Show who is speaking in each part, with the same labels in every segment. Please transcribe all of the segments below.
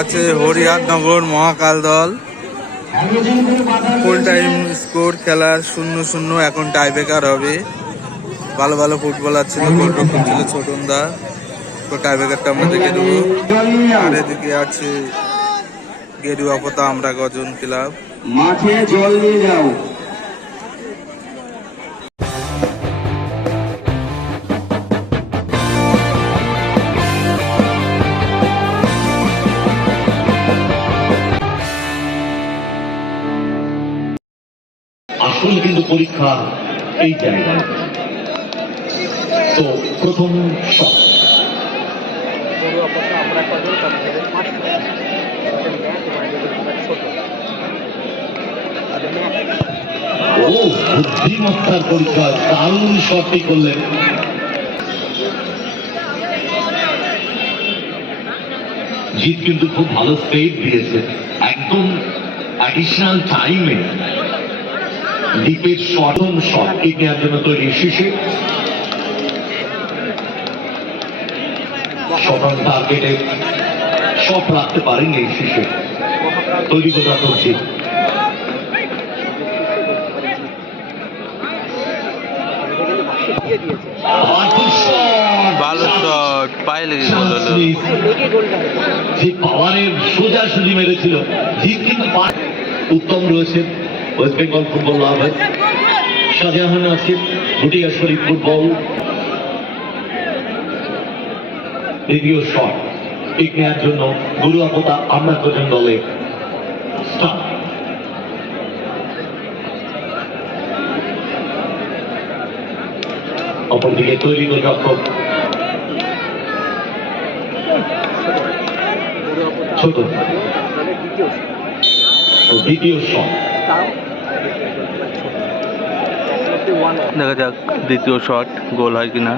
Speaker 1: আছে হরিয়ারনগর মহাকাল দল। Full time score খেলার শূন্য শূন্য এখন টাই ব্রেকার হবে। ভালো ভালো ফুটবলার ছিল গোলরক্ষক ছিল ছোটন দা তো টাই ব্রেকারটা আমরা দেখে দেবো। আর এদিকে আছে গেরুয়া পোতা আমরা গজন ক্লাব।
Speaker 2: মাঠে জল নিয়ে যাও।
Speaker 3: কিন্তু পরীক্ষা এই জায়গায়। তো প্রথম বুদ্ধিমত্তার পরিচয় দারুণ শটটি করলেন। জিৎ কিন্তু খুব ভালো সেভ দিয়েছে। একদম অ্যাডিশনাল টাইমে ডিপের সদন শট কে নেওয়ার জন্য তৈরি শিশে। সদন টার্গেটে শট রাখতে পারেনি এই শিশে। তৈরি করা উচিত।
Speaker 1: ভালো শট পায়ে লেগে গোল। হলো
Speaker 3: যে পাওয়ারের সোজাসুজি মেরেছিল। জিত কিন্তু উত্তম রয়েছে ওয়েস্ট বেঙ্গল ফুটবল লাভে শাহজাহান আসিফ ভুটিয়া শরীফ ফুটবল দ্বিতীয় শট পিক নেওয়ার জন্য গুরুয়াপতা আমরা কজন দলে অপরদিকে তৈরি গোলরক্ষক। ছোট। দ্বিতীয় শট
Speaker 1: দেখা যাক দ্বিতীয় শট, গোল হয় কিনা।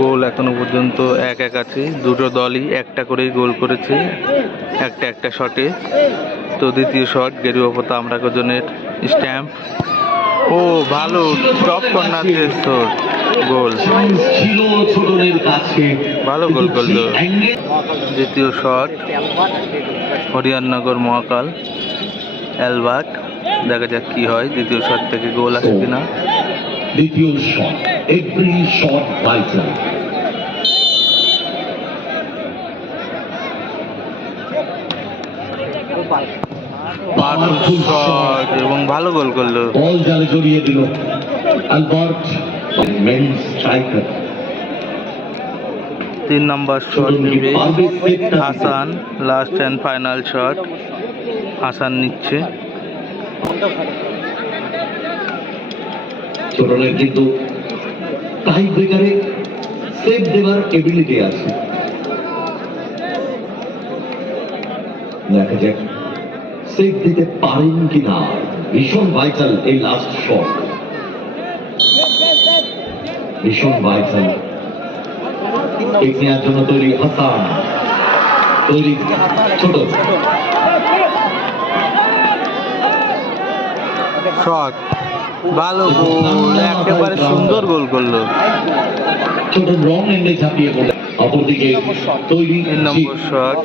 Speaker 1: গোল এখনও পর্যন্ত এক এক আছে। দুটো দলই একটা করেই গোল করেছে, একটা একটা শটে। তো দ্বিতীয় শট, গেরুয়া পোতা আমরা কজনের স্ট্যাম্প। ও ভালো টপ কর্নার শট গোল। ভালো গোল করল। দ্বিতীয় শট হরিয়ারনগর মহাকাল অ্যালবার্ট দেখা যাক কি হয় দ্বিতীয় শট থেকে গোল আসে কিনা।
Speaker 3: দ্বিতীয় shot every shot vital
Speaker 1: shot এবং ভালো গোল করল।
Speaker 3: বল জালে জড়িয়ে দিল। Albert main striker.
Speaker 1: তিন নম্বর শট নেবে Hasan last and final shot Hasan নিচ্ছে।
Speaker 3: ছোটনের কিন্তু টাই ব্রেকারে সেভ দেওয়ার এবিলিটি আছে। দেখা যাক। সেভ দিতে পারেন কিনা? ভীষণ ভাইটাল এই লাস্ট শট ভীষণ ভাইটাল কেক নেওয়ার জন্য তৈরি হাসান। তৈরি ছোট।
Speaker 1: শট ভালো গোল একেবারে সুন্দর গোল করল।
Speaker 3: ছোট রং এন্ডে ঝাঁপিয়ে পড়ে। অপরদিকে তৈরি
Speaker 1: নম্বর শট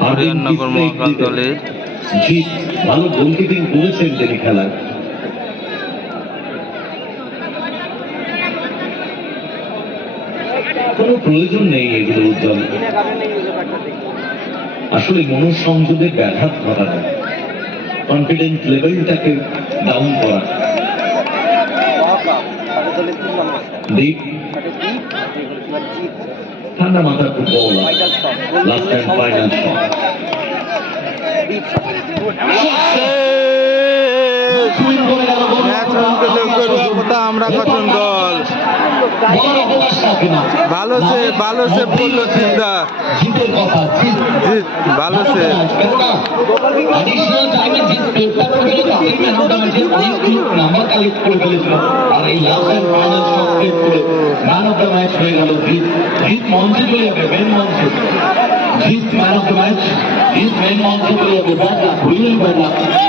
Speaker 1: হরিয়ারনগর মহাকাল দলের
Speaker 3: জিত ভালো গোলকিপিং করেছেন তিনি খেলায়। কোনো প্রয়োজন নেই এগুলো উজ্জ্বল। আসলে মনোসংযোগের ব্যাঘাত ঘটানো। কনফিডেন্স লেভেলটাকে ডাউন করা। দীপ। ঠান্ডা মাথার ফুটবল লাস্ট এন্ড ফাইনাল
Speaker 1: আমরা দল ভালো সে ভালো সেভ করল চিন্তা
Speaker 3: জিত
Speaker 1: ভালো
Speaker 3: টাইমে Jeet man of the match Jeet main man of the match Jeet